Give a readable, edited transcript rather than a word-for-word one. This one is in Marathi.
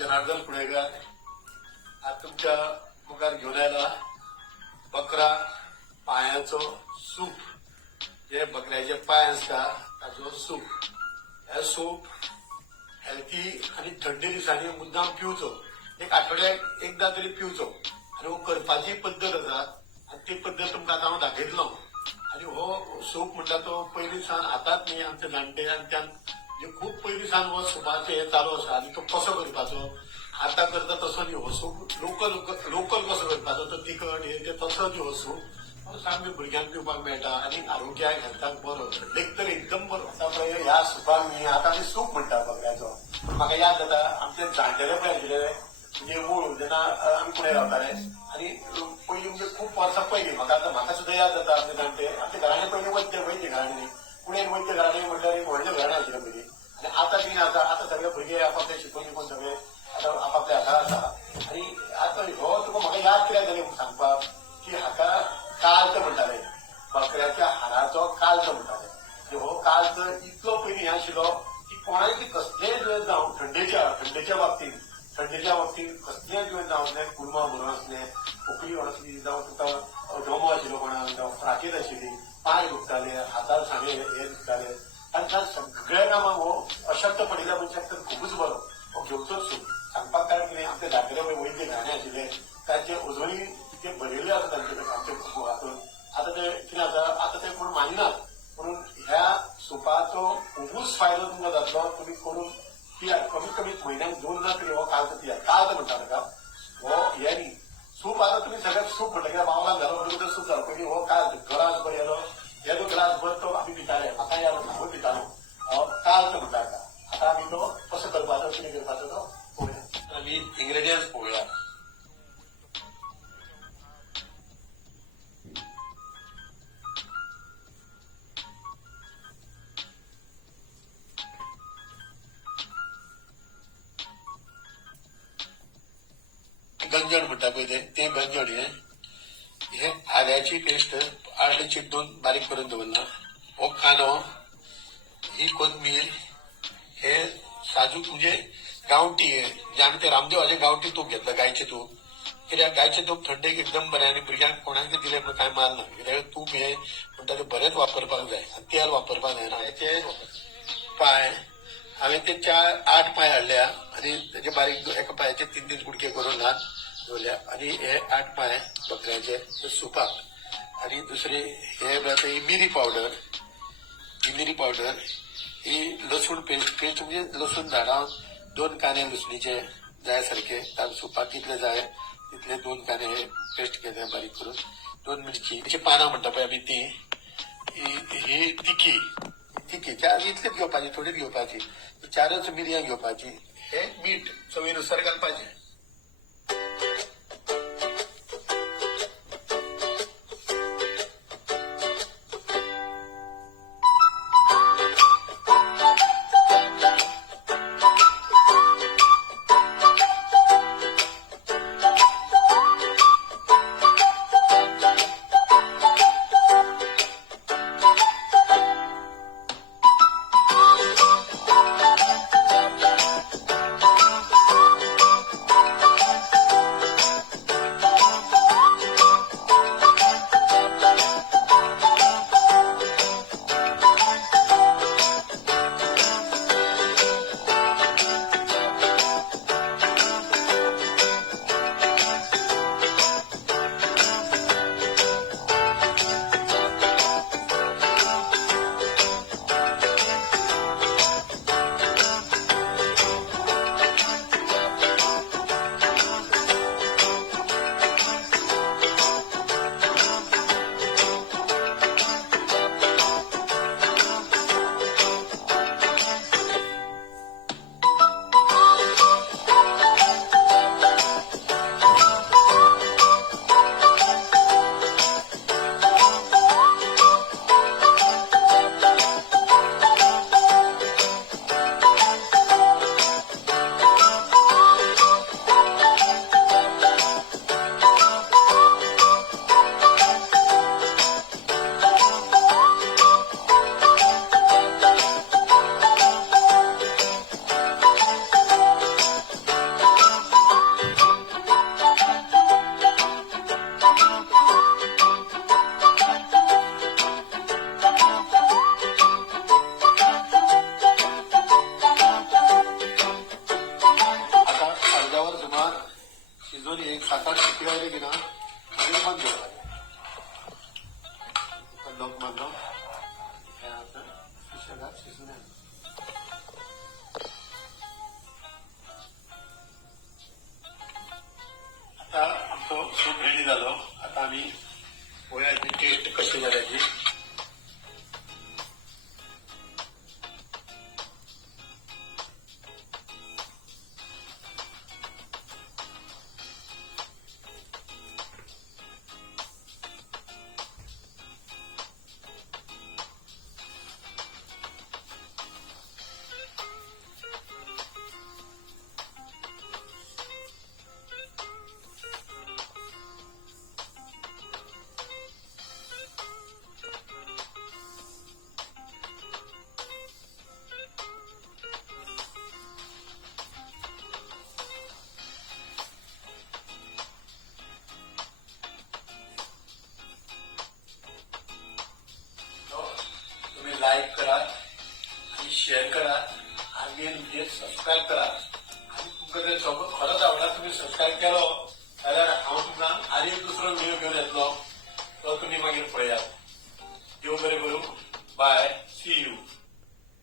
जनार्दन पुणेकर आज तुमच्या मुखार घेऊन आयला बकरा पायांचो सूप। जे बकऱ्याचे पाय असता ताचो सूप। हे सूप हेल्थी आणि थंडी दिसांनी मुद्दाम पिवचो, एक आठवड्याक एकदा तरी पिवचो। आणि हो करपाची पद्दत आसा आणि ती पद्दत तुमकां आतां हांव दाखयतलो। आणि हो सूप म्हणटा तो पयलीं सावन आतांच न्ही, आमचे जाणटे आनी म्हणजे खूप पयलीं सावन हो सुपाचो हे चालू आसा। आणि तो कसो करपाचो आता करता तसो न्ही, हो सूप लोकल कसो करपाचो तो तिखट हे ते तसो न्ही हो सूप। सामके भुरग्यांक पिवपाक मेळटा आणि आरोग्याक हेल्थाक बरो, एक तर एकदम बरो। आता पळय ह्या सुपाक न्ही आतां आमी सूप म्हणटा बकऱ्याचो। म्हाका याद जाता आमचे जाणटेले पळय आशिल्ले म्हणजे मूळ जेन्ना आमी पुणे रावताले आणि पयलीं म्हणजे खूप वर्सां पयलीं म्हाका सुद्दां याद जाता आमचे जाणटे आमच्या घरांनी पयलीं वैद्य घरांनी पुणेन वैद्य घरांनी म्हटल्यार एक व्हडलें घराणें आशिल्लें पयलीं। आणि आतां कितें आसा, आतां सगळे भुरगे आपापले शिकून शिकून सगळे आतां आपापल्या हातार आसा। आणि आतां हो तुका म्हाका याद कित्याक जालें सांगपाक की हाका काल्त म्हणटाले, बकऱ्याच्या हाडाचो काल्त म्हणटाले। हो काल्त इतलो पयलीं हें आशिल्लो की कोणायची कसलेय दुयेंस जावं थंडेच्या बाबतींत कसलेय दुयेंस जावं ते कुर्मा म्हणून आसलें, खोकली आसली जावं तुका डोमो आशिल्लो कोणाक जावं फ्राकीत आशिल्ली, पांय दुखताले, हातार सांगे हे दुखताले, तांकां सगळ्या कामाक हो अशक्त पडिल्ल्या मनशाक तर खूबच बरो हो घेवचोच सूप। सांगपाक कारण कितें आमचे दाखले वैद्य घराणे आशिल्ले तांचे अजुनूय ते बरयल्ले आसा तांचे आमच्या हातून। आतां ते कितें आसा, आतां ते कोण मानिनात, म्हणून ह्या सुपाचो खूबच फायदो तुमकां जातलो। तुमी करून पियात, कमीत कमीत म्हयन्याक 2 तरी हो काल्त पियात। काल्त म्हणटा ताका हो हे न्ही सूप। आतां तुमी सगळ्याक सूप म्हणटा कित्याक बावलाक घालून म्हणटकूच सूप जालो, पयलीं हो काल्त ग्लास भर येलो, येदो ग्लास भर तो आमी पिताले, म्हाका याद आसा हांवूय पितालो, काल्त म्हणटा ताका। आतां आमी तो कसो करपाचो कितें करपाचो तो पळोवया। आमी इंग्रेडियंट्स पळोवया। गंजण म्हणटा पळय ते गंजण हे आल्याची पेस्ट, आले चिड्डून बारीक करून दवरला, हो कांदो, ही कोथमीर, हे साजूक म्हणजे गांवठी जे आमी ते रामदेवाचे गांवठी तूप घेतलं, गायचे तूप। कित्याक गायचे तूप थंडेक एकदम बरें आणि भुरग्यांक कोणाक दिले म्हणून काय माल ना, कित्याक तूप हे म्हणटा ते बरेंच वापरपाक जाय, तेल वापरपाक जायना। ते पाय हांवें ते 8 पाय हाडल्या आणि त्याचे बारीक एका पायाचे 3 कुडके करून दवरल्या। आणि हे 8 पाय बकऱ्याचे सुपाक। आणि दुसरे हे मिरी पावडर, ही लसूण पेस्ट म्हणजे लसूण झाडां 2 कांदे लसणीचे जाय सारखे, ताका सुपाक कितले जाय तितले 2 कांदे हे पेस्ट केले बारीक करून, 2 मिरची पानां म्हणटा पळय आमी ती, ही तिखी इतलेच घेवपाची, थोडीच घेवपाची, 4च मिरयां घेवपाची, हे मीठ चवीनुसार घालपाचें। खरोच आवडला तुम्ही सबस्क्राईब केलो जाल्यार हांव तुमकां आनी एक दुसरो व्हिडिओ घेवन येतलो तो तुम्ही मागीर पळयात. देव बरें करूं. बाय. See you.